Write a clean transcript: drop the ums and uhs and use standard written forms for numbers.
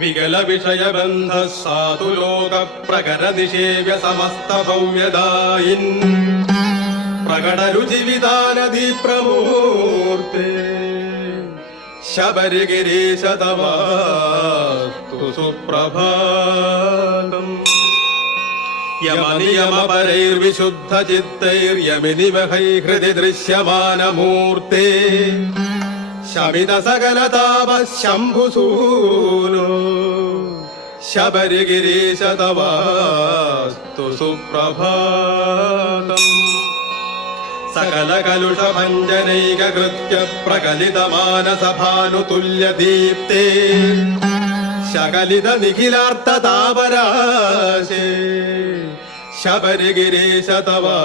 വികല വിഷയബന്ധ സാധുലോക പ്രകര നിഷേവ്യ സമസ്ത ഭവ്യദായിൻ പ്രകടരുചിവിധാനദി പ്രമൂർത്തേ ശബരിഗിരീശ തവാസ്തു സുപ്രഭാതം. യമനിയമപരൈർവിശുദ്ധ ചിത്തൈർയമിനിമഹൈ ഹൃദി ദൃശ്യമാനമൂർത്തേ ശമിത സകലതാപ ശംഭുസൂനോ ശബരിഗിരീശ തവാസ്തു സുപ്രഭാതം. സകല കലുഷ ഭഞ്ജനൈക കൃത്യ പ്രകലിത മാനസഭാനുതുല്യ ദീപ്തേ ശകലിത നിഖിലാർത്ഥ താപരാശേ ശബരിഗിരീശ തവാ